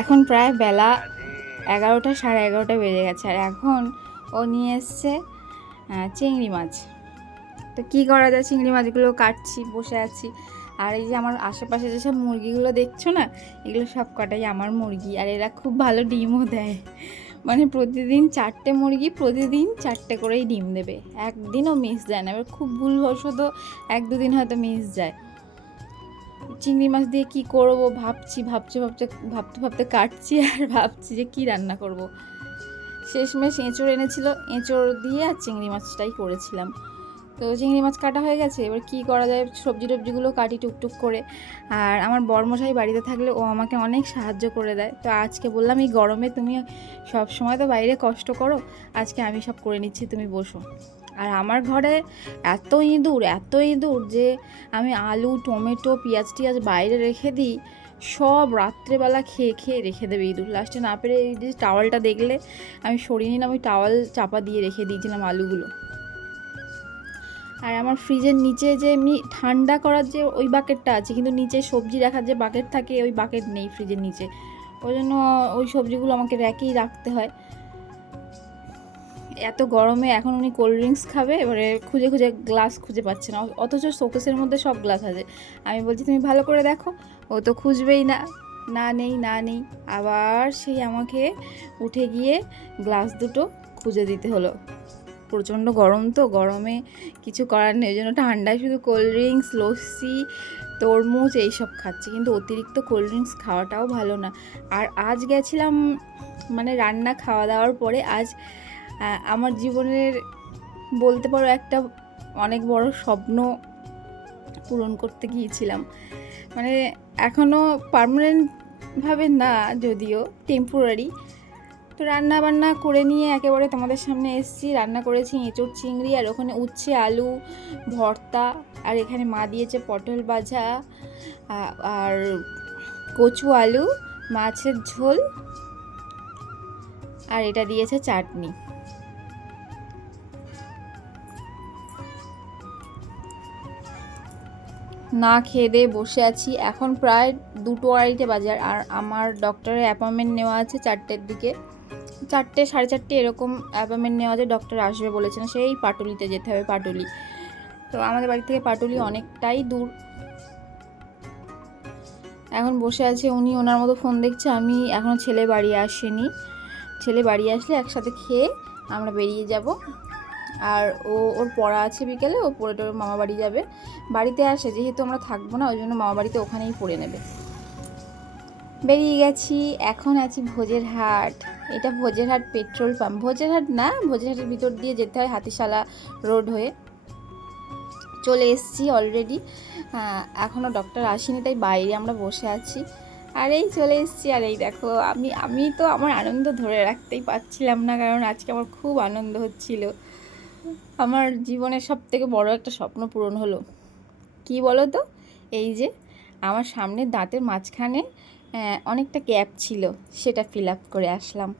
এখন প্রায় বেলা 11টা, সাড়ে 11টা বেজে গেছে, আর এখন ও নিয়ে এসছে চিংড়ি মাছ। তো কী করা যায়, চিংড়ি মাছগুলো কাটছি, বসে আছি। আর এই যে আমার আশেপাশে যেসব মুরগিগুলো দেখছো না, এগুলো সব কটাই আমার মুরগি, আর এরা খুব ভালো ডিমও দেয়। মানে প্রতিদিন 4টে মুরগি প্রতিদিন 4টে করেই ডিম দেবে, একদিনও মিস যায় না। এবার খুব ভুলবশত 1-2 দিন হয়তো মিস যায়। চিংড়ি মাছ দিয়ে কি করব ভাবতে ভাবতে কাটছি, আর ভাবছি যে কি রান্না করব। শেষমেশ এঁচোড় এনেছিল, এঁচোড় দিয়ে আর চিংড়ি মাছটাই করেছিলাম। তো চিংড়ি মাছ কাটা হয়ে গেছে, এবার কি করা যায়, সবজি টবজিগুলো কাটি টুকটুক করে। আর আমার বরমশাই বাড়িতে থাকলে ও আমাকে অনেক সাহায্য করে দেয়। তো আজকে বললাম, এই গরমে তুমি সব সময় তো বাইরে কষ্ট করো, আজকে আমি সব করে নিচ্ছি, তুমি বসো। আর আমার ঘরে এত ইঁদুর যে আমি আলু, টমেটো, পেঁয়াজ টিয়াজ বাইরে রেখে দিই, সব রাত্রেবেলা খেয়ে রেখে দেবে ইঁদুর। লাস্টে না পেরে এই যে টাওয়ালটা দেখলে আমি সরিয়ে নিলাম, ওই টাওয়াল চাপা দিয়ে রেখে দিয়েছিলাম আলুগুলো। আর আমার ফ্রিজের নিচে যে এমনি ঠান্ডা করার যে ওই বাকেটটা আছে, কিন্তু নিচে সবজি রাখার যে বাকেট থাকে, ওই বাকেট নেই ফ্রিজের নিচে। ওই জন্য ওই সবজিগুলো আমাকে র্যাকেই রাখতে হয়। এত গরমে এখন উনি কোল্ড ড্রিঙ্কস খাবে, এবারে খুঁজে গ্লাস খুঁজে পাচ্ছে না, অথচ শোকেসের মধ্যে সব গ্লাস আছে। আমি বলছি তুমি ভালো করে দেখো, ও তো খুঁজবেই না, না নেই। আবার সেই আমাকে উঠে গিয়ে গ্লাস দুটো খুঁজে দিতে হলো। প্রচণ্ড গরম, তো গরমে কিছু করার নেই, ওই জন্য ঠান্ডায় শুধু কোল্ড ড্রিঙ্কস, লস্যি, তরমুজ এইসব খাচ্ছি। কিন্তু অতিরিক্ত কোল্ড ড্রিঙ্কস খাওয়াটাও ভালো না। আর আজ গেছিলাম, মানে রান্না খাওয়া দাওয়ার পরে আজ আমার জীবনের বলতে পারো একটা অনেক বড় স্বপ্ন পূরণ করতে গিয়েছিলাম। মানে এখনও পার্মানেন্টভাবে না, যদিও টেম্পোরারি। তো রান্না বান্না করে নিয়ে একেবারে তোমাদের সামনে এসেছি। রান্না করেছি এঁচোড় চিংড়ি, আর ওখানে উচ্ছে আলু ভর্তা, আর এখানে মা দিয়েছে পটল ভাজা, আর কচু আলু, মাছের ঝোল, আর এটা দিয়েছে চাটনি। না খেয়ে দিয়ে বসে আছি। এখন প্রায় 2-2:30 বাজে, আর আমার ডক্টরের অ্যাপয়েন্টমেন্ট নেওয়া আছে 4টের দিকে, 4টে, 4:30 এরকম অ্যাপয়েন্টমেন্ট নেওয়া আছে। ডক্টর আসবে বলেছেন, সেই পাটুলিতে যেতে হবে, পাটুলি। তো আমাদের বাড়ি থেকে পাটুলি অনেকটাই দূর। এখন বসে আছে উনি, ওনার মতো ফোন দেখছে। আমি এখনও ছেলে বাড়ি আসেনি, ছেলে বাড়ি আসলে একসাথে খেয়ে আমরা বেরিয়ে যাব। আর ওর পড়া আছে বিকেলে, ও পড়ে টোর মামা বাড়ি যাবে। বাড়িতে আসে যেহেতু আমরা থাকবো না, ওই জন্য মামা বাড়িতে ওখানেই পড়ে নেবে। বেরিয়ে গেছি, এখন আছি ভোজেরহাট। এটা ভোজেরহাট পেট্রোল পাম্প, ভোজেরহাট না, ভোজেরহাটের ভিতর দিয়ে যেতে হয় হাতিশালা রোড হয়ে। চলে এসেছি অলরেডি, এখনও ডক্টর আসেনি, তাই বাইরে আমরা বসে আছি। আর এই চলে এসেছি, আর এই দেখো আমি তো আমার আনন্দ ধরে রাখতেই পারছিলাম না, কারণ আজকে আমার খুব আনন্দ হচ্ছিল। আমার জীবনের সবথেকে বড় একটা স্বপ্ন পূরণ হলো। কি বলো তো, এই যে আমার সামনে দাঁতের মাঝখানে অনেকটা গ্যাপ ছিল, সেটা ফিল আপ করে আসলাম।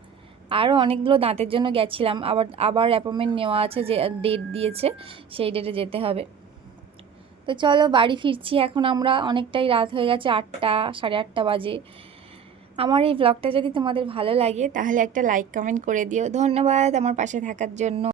আরও অনেকগুলো দাঁতের জন্য গেছিলাম, আবার অ্যাপয়েন্টমেন্ট নেওয়া আছে, যে ডেট দিয়েছে, সেই ডেটে যেতে হবে। তো চলো বাড়ি ফিরছি এখন আমরা, অনেকটাই রাত হয়ে গেছে, 8টা, সাড়ে 8টা বাজে। আমার এই ব্লগটা যদি তোমাদের ভালো লাগে তাহলে একটা লাইক কমেন্ট করে দিও। ধন্যবাদ আমার পাশে থাকার জন্য।